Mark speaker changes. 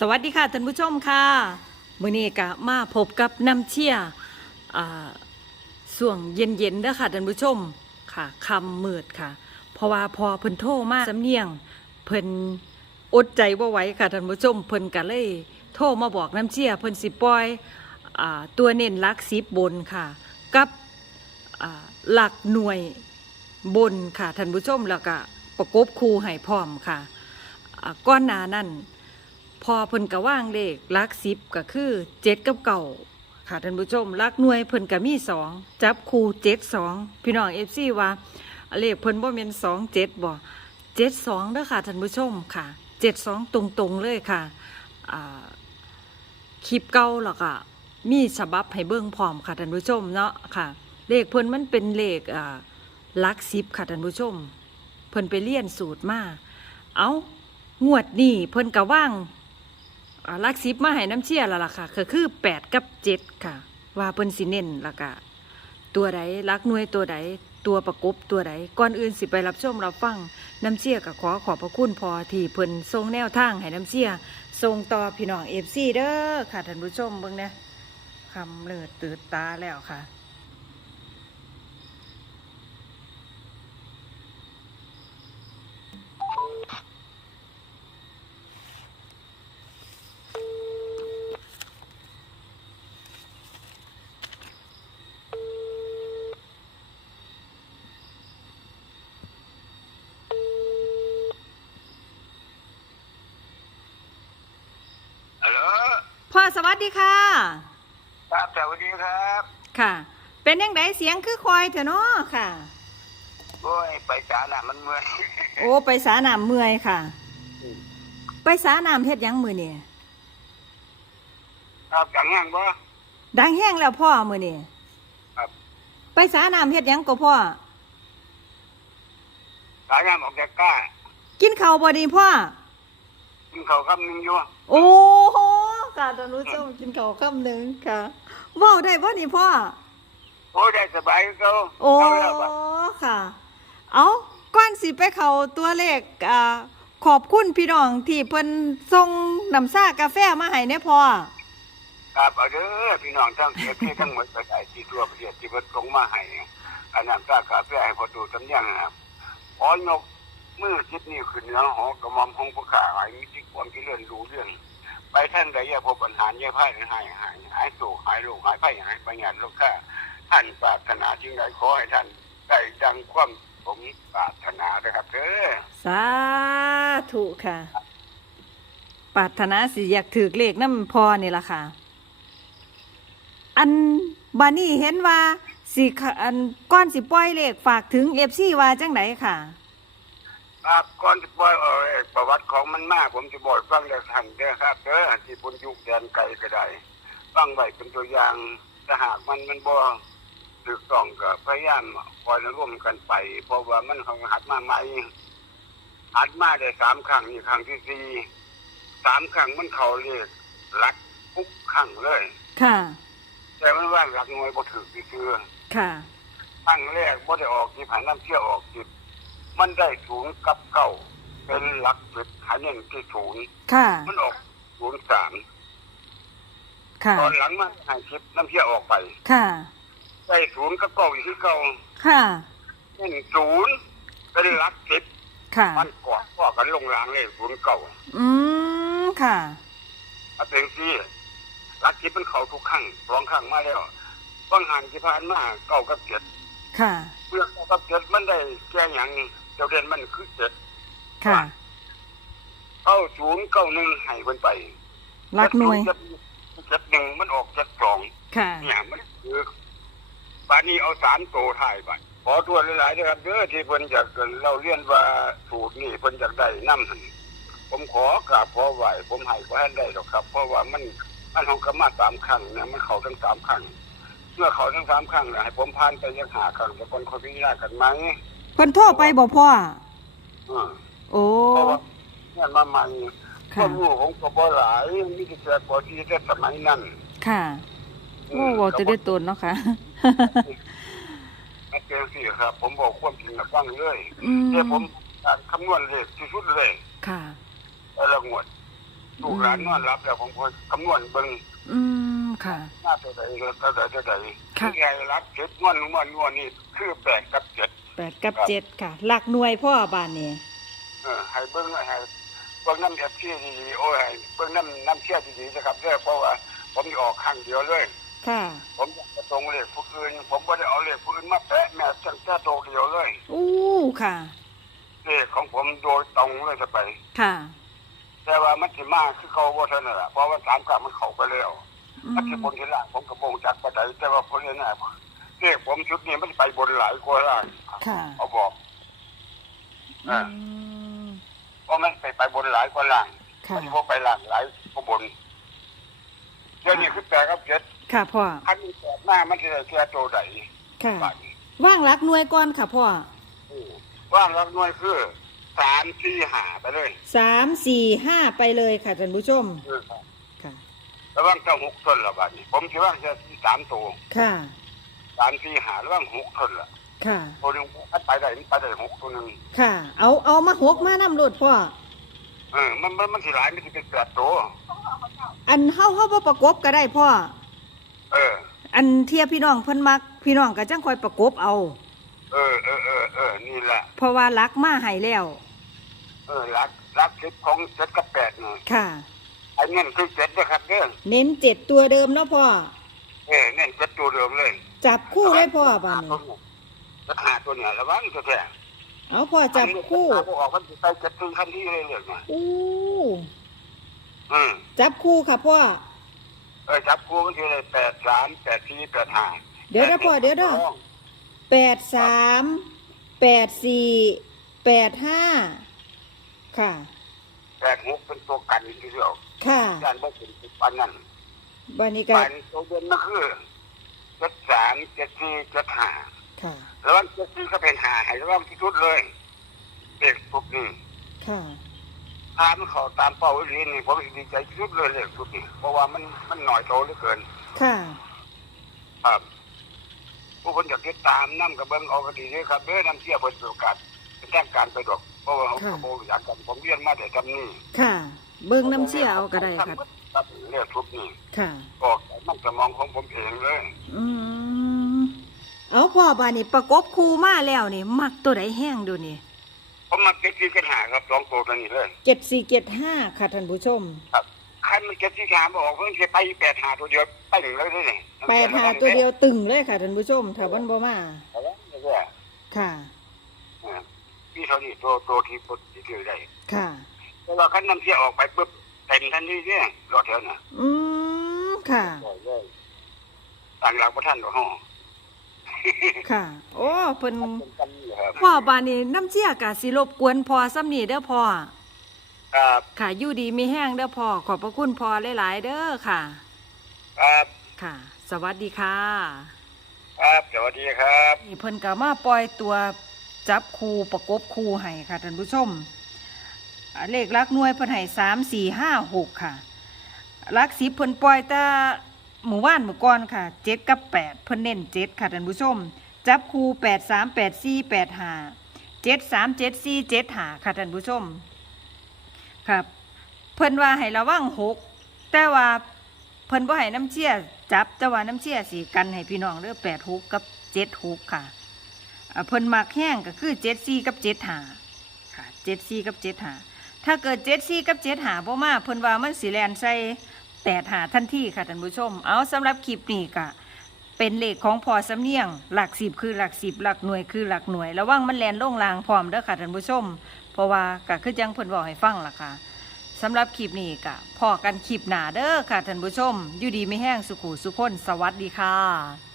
Speaker 1: สวัสดีค่ะท่านผู้ชมค่ะมื้อนี้ก็มาพบกับน้ำเชี่ยส่วงเย็นๆเด้อค่ะท่านผู้ชมค่ะคำมืดค่ะ เพราะว่าพอเพิ่นโทรมาสำเนียงเพิ่นอดใจบ่ไหวค่ะท่านผู้ชมเพิ่นก็เลยโทรมาบอกน้ำเชี่ยเพิ่นสิปล่อยอตัวเน้นลักสิบบนค่ะ กับหลักหน่วยบนค่ะท่านผู้ชมแล้วก็ประกบคู่ให้พร้อมค่ะก้อนหนานั่น พอเพิ่นก็ว่างเลขลักสิบก็คือเจ็ดกับเก่าค่ะท่านผู้ชมลักหน่วยเพิ่นก็มีสองจับคู่เจ็ดสองพี่น้องเอฟซีว่าเลขเพิ่นบ่แม่นสองเจ็ดบ่เจ็ดสองเด้อค่ะท่านผู้ชมค่ะเจ็ดสองตรงๆเลยค่ะคลิปเก่าแล้วก็มีฉบับให้เบิ่งพร้อมค่ะท่านผู้ชมเนาะค่ะ เลขเพิ่นมันเป็นเลขอ่าลักสิบค่ะท่านผู้ชม เพิ่นไปเรียนสูตรมาเอางวดนี้เพิ่นก็ว่าง อ่าลักซิบมาให้น้ำเชี่ยแล้วล่ะค่ะก็คือแปดกับเจ็ดค่ะ ว่าเพิ่นสิเน้นแล้วก็ตัวใดลักหน่วยตัวใดตัวประกบตัวใดก่อนอื่นสิไปรับชมรับฟังน้ำเชี่ยกับขอขอบพระคุณพอที่เพิ่นทรงแนวทางให้น้ำเชี่ยทรงต่อพี่น้องเอฟซีเด้อค่ะท่านผู้ชมเบิ่งนะคำเลิดตื่นตาแล้วค่ะ
Speaker 2: ฮัลโหล
Speaker 1: พ่อ สวัสดีค่ะ
Speaker 2: ครับสวัสดีครับ
Speaker 1: ค่ะ เป็นยังไงเสียงคือคอยเถอะเนาะค่ะ
Speaker 2: โอ้ยไปศาลน่ะมันเมื่อย
Speaker 1: โอ้ไปสาหนามเมื่อยค่ะ ไปสาหนามเฮ็ดหยังมือนี่
Speaker 2: ครับจังงั้นบ่
Speaker 1: ดังแห้งแล้วพ่อมือนี่
Speaker 2: ครับ
Speaker 1: ไปสาหนามเฮ็ดหยังก็พ่อ
Speaker 2: สายงานออกจากกล้า
Speaker 1: กินข้าวบ่ดีพ่อ
Speaker 2: กินข้าวคำหนึงอยู่
Speaker 1: โอ้โห ค่ะท่านผู้ชมกินข้าวคำหนึ่งค่ะเว้าได้บ่นี่พ่อ
Speaker 2: โอ้ยได้สบายเขา
Speaker 1: โอ้
Speaker 2: เอาแล้วบ่
Speaker 1: ค่ะ เอาก่อนสิไปเข้าตัวเลขอ่าขอบคุณพี่น้องที่เพิ่นส่งน้ำซ่ากาแฟมาให้เนี่ยพ่อ
Speaker 2: ครับเอาเด้อพี่น้องทั้งเสียที่ทั้งหมดกระจายที่ทั่วประเทศที่เพิ่นส่งมาให้อันนั้นตากาแฟให้พอดูสำยังนะครับขอยกมือคิดนี่ขึ้นเหนือหอกระหม่อมของผู้ข่าหายมีที่ความที่เลื่อนรู้เรื่อง ไปท่านใดอย่าพบปัญหาอย่าพ่ายหายหายหายสู่หายโรคหายไข้หายปัญญาโลกค่าท่านปรารถนาสิ่งใดขอให้ท่านได้ดังความผมปรารถนานะครับเด้อ
Speaker 1: สาธุค่ะปรารถนาสิอยากถือเลขน้ำพอนี่ล่ะค่ะ อันบานี่เห็นว่าสิอันก้อนสิปล่อยเลขฝากถึงเอฟซีว่าจังไดค่ะ
Speaker 2: ครับก่อนจะปล่อยเออประวัติของมันมาก ผมจะบอกฟังเด้อท่านเด้อครับเด้อที่พุนยุคแดนไกลก็ได้ฟังไว้เป็นตัวอย่างถ้าหากมันมันบ่ถูกต้องก็พยายามคอยร่วมกันไป เพราะว่ามันเขาหัดมาใหม่หัดมาได้สามครั้งนี่ครั้งที่สี่สามครั้งมันเขาเรียกรักทุกครั้งเลย
Speaker 1: ค่ะ
Speaker 2: แต่มันว่าหลักหน่วยบ่ถือคือ
Speaker 1: ค่ะ
Speaker 2: ครั้งแรกบ่ได้ออกที่ผ่านน้ำเชี่ยวออกจิต มันได้ศูนย์กับเก้าเป็นหลักจิตหาเน้นที่ศูนย์
Speaker 1: ค่ะ
Speaker 2: มันออกศูนย์สาม
Speaker 1: ค่ะ
Speaker 2: ตอนหลังมาหายคิดน้ำเชี่ยวออกไป
Speaker 1: ค่ะ
Speaker 2: ได้ศูนย์กับเก้าอีกที่เก้า
Speaker 1: ค่ะ
Speaker 2: เน้นศูนย์เป็นหลักจิต
Speaker 1: ค่ะ
Speaker 2: มันกอดพ่อกันลงรางเลยศูนย์เก้า
Speaker 1: อืม ค่ะ
Speaker 2: เอาเป็นที่หลักจิตมันเข้าทุกครั้งสองครั้งมาแล้วบางหันที่ผ่านมาเก้ากับเจ็ด
Speaker 1: ค่ะ
Speaker 2: เมื่อเก้ากับเจ็ดมันได้แก้อย่าง เจ้าเด่นมันคือเจ็ด
Speaker 1: ค่ะ
Speaker 2: เข้าศูนย์เก้าหนึ่งให้คนไป
Speaker 1: รักหน่วย
Speaker 2: เจ็ดหนึ่งมันออกเจ็ดสอง
Speaker 1: ค่ะ
Speaker 2: เนี่ยมันคือปานนี้เอาสามโตถ่ายไปขอตัวหลายๆนะครับเด้อที่เพิ่นอยากเราเรียนว่าสูตรนี่เพิ่นอยากได้น้ำหั่นผมขอกราบขอไหวผมให้บ่ให้ได้หรอกครับ เพราะว่ามันมันของกรรมาสามครั้งเนี่ยมันเข้าทั้งสามครั้งเมื่อเข้าทั้งสามครั้งแล้วให้ผมผ่านไปยังหาครั้งแล้วคนเขาพิจารณากันไหม
Speaker 1: เพิ่นโทรไปบ่พ่อ
Speaker 2: อืม
Speaker 1: โอ้
Speaker 2: เพราะว่าเนี่ยมาใหม่ค
Speaker 1: ค่ะ
Speaker 2: วามรู้ของกบหลายมีแต่แต่กว่าที่แต่สมัยนั้น
Speaker 1: ค่ะโอ้เว้าจะได้ตนเนาะค่ะ
Speaker 2: อาจารย์สิครับ ผมบอกความจริงกับฟังเลย
Speaker 1: อืม
Speaker 2: แต่ผมอ่านคำนวณเลขที่สุดเลย
Speaker 1: ค่ะ
Speaker 2: แต่ละงวดลูกหลานนอนรับแล้วผมก็คำนวณเบิ่ง
Speaker 1: อืมค่ะ
Speaker 2: หน้าตัวใดตัวใดตัวใด
Speaker 1: ค่ะ
Speaker 2: ที่ไงรับเจ็ดนวดนวดนวดนี่คือแปดกับเจ็ด
Speaker 1: แปดกับเจ็ดค่ะ หลักหน่วยพ่อบานนี่
Speaker 2: เออให้เบิ่งให้เบิ่งน้ำเทียบที่ดีๆโอ้ยให้เบิ่งน้ำน้ำเชี่ยดีๆนะครับเด้อเพราะว่าผมจะออกข้างเดียวเลย
Speaker 1: ค่ะ
Speaker 2: ผมอยากจะตรงเลขผู้อื่นผมไม่ได้เอาเลขผู้อื่นมาแปะแม่จังแค่ตัวเดียวเลย
Speaker 1: อู้ค่ะ
Speaker 2: เลขของผมโดยตรงเลยจะไป
Speaker 1: ค่ะ
Speaker 2: แต่ว่ามันสิมากคือเขาว่าเท่านั้นแหละเพราะว่าสามกลับมันเข้าไปแล้ว
Speaker 1: อื
Speaker 2: มัน
Speaker 1: ม
Speaker 2: สิบนที่ล่างผมกระโปรงจักประใดแต่ว่าคนนี้น่ะ เลขผมชุดนี้มันไปบนหลายกว่าล่าง
Speaker 1: ค่ะ
Speaker 2: เอาบอก
Speaker 1: อื
Speaker 2: อ่า
Speaker 1: ม
Speaker 2: เพราะมันไปไปบนหลายกว่าล่าง
Speaker 1: ค่ะ
Speaker 2: มันพวกไปล่างหลายกว่าบนเดี๋ยวนี้คือแปลกับเจ็ด
Speaker 1: ค่ะพ่อ
Speaker 2: คันมีแปดหน้ามันจะได้แค่ตัวใด
Speaker 1: ค่ะ
Speaker 2: บ้านนี้
Speaker 1: ว่างหลักหน่วยก่อนค่ะพ่อ
Speaker 2: อืมว่างรับหน่วยคือสามสี่หาไปเลย
Speaker 1: สามสี่ห้าไปเลยค่ะท่านผู้ชม
Speaker 2: เออครับ
Speaker 1: ค่ะ
Speaker 2: ระว่างเจ้าหกต้นละบาทนี้ผมคิดว่าจะสามตัว
Speaker 1: ค่ะ
Speaker 2: สามสี่หาระว่างหกต้นละ
Speaker 1: ค่ะ
Speaker 2: ตัวหนึงถ้าไปได้มันไปได้หกตัวหนึ่ง
Speaker 1: ค่ะ เอาเอามาหกมานำรถพ่อ
Speaker 2: เออมันมันมันสิหลายมันสิเป็นแปดตัว
Speaker 1: อันเฮาเฮาบ่ประกบก็ได้พ่อ
Speaker 2: เออ
Speaker 1: อันเทียพี่น้องเพิ่นมัก พี่น้องก็จังคอยประกบเอา
Speaker 2: เออเออเออเออนี่แหละ
Speaker 1: เพราะว่ารักมาให้แล้ว
Speaker 2: เออรักรักเจ็ดของเจ็ดกับแปดเนี่ย
Speaker 1: ค่ะ
Speaker 2: ไอ้เน้นคือเจ็ดนะครับเด้อ
Speaker 1: เน้นเจ็ดตัวเดิมเนาะพ่อ
Speaker 2: เออเน้นเจ็ดตัวเดิมเลย
Speaker 1: จับคู่เลยพ่อบ้านนี้
Speaker 2: จะหาตัวเนี่ยระวังตัวแท้
Speaker 1: เอาพ่อจับคู่
Speaker 2: อันนี้ออกมันสิไปเจ็ดตัวคันที่เลยเลยเนี่ย
Speaker 1: อู้
Speaker 2: อืม
Speaker 1: จับคู่ค่ะพ่อ
Speaker 2: เออจับคู่มันคืออะไรแปดสามแปดสี่แปดห้า
Speaker 1: เดี๋ยวนะพ่อเดี๋ยวเด้อแปดสามแปดสี่แปดห้าค่ะ
Speaker 2: แปดหกเป็นตัวกันที่เดียว
Speaker 1: ค่ะ
Speaker 2: การบ่เป็นปันนั้น
Speaker 1: บันนี้ก็
Speaker 2: ปันตัวเด่นก็คือ เจ็ดสามเจ็ดสี่เจ็ดห้า
Speaker 1: ค่ะ
Speaker 2: แล้ววันเจ็ดสี่ก็เป็นหาให้ระวังที่สุดเลยเด็กพวกนี้
Speaker 1: ค่ะ
Speaker 2: ถ้ามันเขาตามเป้าไว้ดีนี่ผมดีใจที่สุดเลยเลยพวกนี้เพราะว่ามันมันหน่อยโตเหลือเกิน
Speaker 1: ค่ะ
Speaker 2: ครับ ผู้คนอยากติดตามน้ำกับเบิ้งเอาก็ดีเลยครับเด้อนำเที่ยวเปิดโอกาสเป็นทางการไปดอก เพราะว่าเขา
Speaker 1: ค่ะ
Speaker 2: ขโมยอยากกันผมเรียนมาแต่ทำนี่
Speaker 1: ค่ะ เบิ่งน้ำเชี่ยเอาก็ได้ค่ะ
Speaker 2: ครับเรียกทุกนี่
Speaker 1: ค่ะ
Speaker 2: ก็มันสมองของผมเองเลย
Speaker 1: อืมเอาพ่อบานี่ประกบคู่มาแล้วนี่ มักตัวไหนแห้งดูนี่
Speaker 2: ผมมาเก็ตที่กันหาครับสองตัวตัวนี้เลย
Speaker 1: เจ็ดสี่เจ็ดห้าค่ะท่านผู้ชม
Speaker 2: ครับใครมันเก็ตที่หาบออกเพิ่งจะไปแปดหาตัวเดียวไปถึงเลยด้วยนี่
Speaker 1: แปดหาตัวเดียวตึงเลยค่ะท่านผู้ชมถ้าวันบ่มา
Speaker 2: เอาละเอาละ
Speaker 1: ค่ะ
Speaker 2: อ่าพี่เท่านี้ตัวตัวที่ปดที่ถือได้
Speaker 1: ค่ะ
Speaker 2: แต่ว่าขั้นนำเที่ยวออกไปปุ๊บเต็มทันทีเนี่ยรอดเถอะนะ
Speaker 1: อืมค่ะ
Speaker 2: ต่างหลักพระท่านตัวห้อง
Speaker 1: ค่ะ โอ้เพิ่น
Speaker 2: เป็นกันนี่ครับ
Speaker 1: พ่อบานี่น้ำเชี่ยกะสิรบกวนพอซ้ำนี่เด้อพ่อ
Speaker 2: ครับ
Speaker 1: ค่ะอยู่ดีมีแห้งเด้อพ่อขอบพระคุณพ่อหลาย ๆ เด้อค่ะ
Speaker 2: ครับ
Speaker 1: ค่ะ สวัสดีค่ะ
Speaker 2: ครับสวัสดีครับ
Speaker 1: นี่เพิ่นก็มาปล่อยตัวจับคูประกบคูให้ค่ะท่านผู้ชมอ่า เลขลักหน่วยเพิ่นให้สามสี่ห้าหกค่ะลักสิบเพิ่นปล่อยแต่หมู่บ้านหมู่ก่อนค่ะเจ็ดกับแปดเพิ่นเน้นเจ็ดค่ะท่านผู้ชม จับคูแปดสามแปดสี่แปดห้าเจ็ดสามเจ็ดสี่เจ็ดห้าค่ะท่านผู้ชมครับเพิ่นว่าให้ระวังหกแต่ว่าเพิ่นบ่ให้น้ำเชี่ยจับแต่ว่าน้ำเชี่ยสีกันให้พี่น้องเด้อแปดหกกับเจ็ดหกค่ะเพิ่นมักแห้งก็คือเจ็ดสี่กับเจ็ดหาค่ะเจ็ดสี่กับเจ็ดหา ถ้าเกิดเจ็ดสี่กับเจ็ดหาบ่มาเพิ่นว่ามันสิแลนใส่แปดหาทันทีค่ะท่านผู้ชม เอาสำหรับคลิปนี้ก็เป็นเลขของพอสำเนียง หลักสิบคือหลักสิบหลักหน่วยคือหลักหน่วย ระวังมันแลนลงลางพร้อมเด้อค่ะท่านผู้ชม เพราะว่าก็คือจังเพิ่นบอกให้ฟังล่ะค่ะสำหรับคลิปนี้ก็พอกันคลิปหนาเด้อค่ะท่านผู้ชม อยู่ดีไม่แห้งสุขุสุขนสวัสดีค่ะ